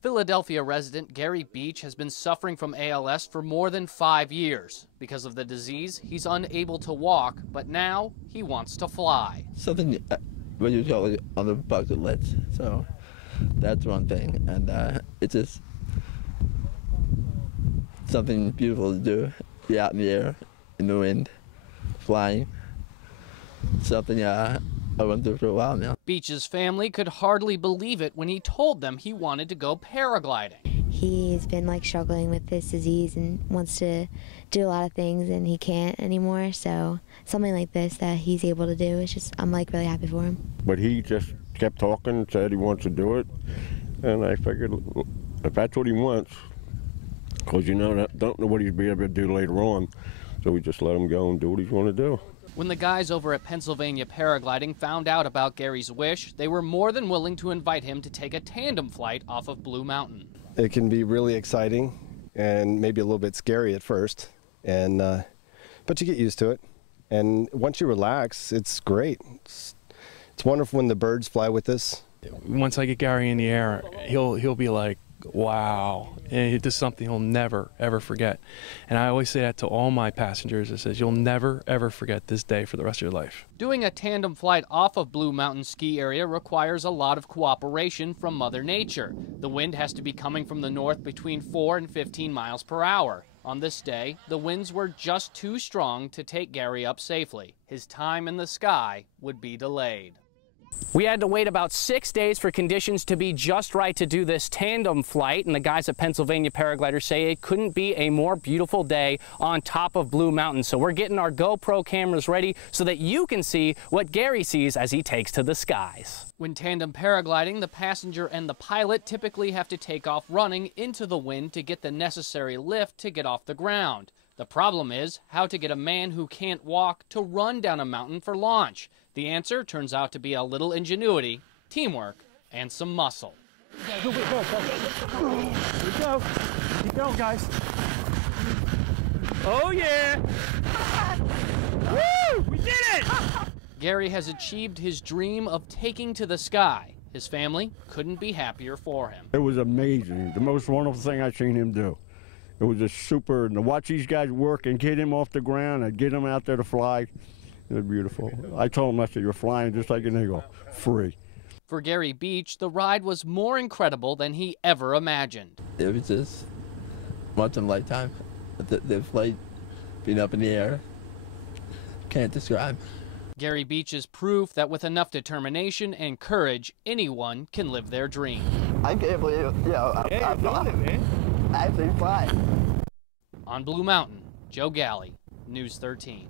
Philadelphia resident Gary Beech has been suffering from ALS for more than 5 years. Because of the disease, he's unable to walk, but now he wants to fly. Something what you call it on the bucket list. So that's one thing, and it's just something beautiful to do. Be out in the air, in the wind, flying. Something I want to do for a while now. Beech's family could hardly believe it when he told them he wanted to go paragliding. He's been struggling with this disease and wants to do a lot of things, and he can't anymore. So something like this that he's able to do, it's just, I'm really happy for him. But he just kept talking, said he wants to do it, and I figured if that's what he wants, because don't know what he'd be able to do later on, so we just let him go and do what he's want to do. When the guys over at Pennsylvania Paragliding found out about Gary's wish, they were more than willing to invite him to take a tandem flight off of Blue Mountain. It can be really exciting and maybe a little bit scary at first, but you get used to it. And once you relax, it's great. It's wonderful when the birds fly with us. Once I get Gary in the air, he'll be like, wow, and this is something he'll never ever forget. And I always say that to all my passengers. It says you'll never ever forget this day for the rest of your life. Doing a tandem flight off of Blue Mountain ski area requires a lot of cooperation from Mother Nature. The wind has to be coming from the north between 4 and 15 miles per hour. On this day, the winds were just too strong to take Gary up safely. His time in the sky would be delayed. We had to wait about 6 days for conditions to be just right to do this tandem flight, and the guys at Pennsylvania Paragliders say it couldn't be a more beautiful day on top of Blue Mountain. So we're getting our GoPro cameras ready so that you can see what Gary sees as he takes to the skies. When tandem paragliding, the passenger and the pilot typically have to take off running into the wind to get the necessary lift to get off the ground. The problem is how to get a man who can't walk to run down a mountain for launch. The answer turns out to be a little ingenuity, teamwork, and some muscle. Here we go. Keep going, guys. Oh, yeah. Woo! We did it! Gary has achieved his dream of taking to the sky. His family couldn't be happier for him. It was amazing. The most wonderful thing I've seen him do. It was just super. And to watch these guys work and get him off the ground and get him out there to fly, it was beautiful. I told him, I said, you're flying just like an eagle, free. For Gary Beech, the ride was more incredible than he ever imagined. It was just once in a lifetime. The flight, being up in the air, can't describe. Gary Beech is proof that with enough determination and courage, anyone can live their dream. I can't believe it. I'm doing it, man. I actually fly. On Blue Mountain, Joe Galli, News 13.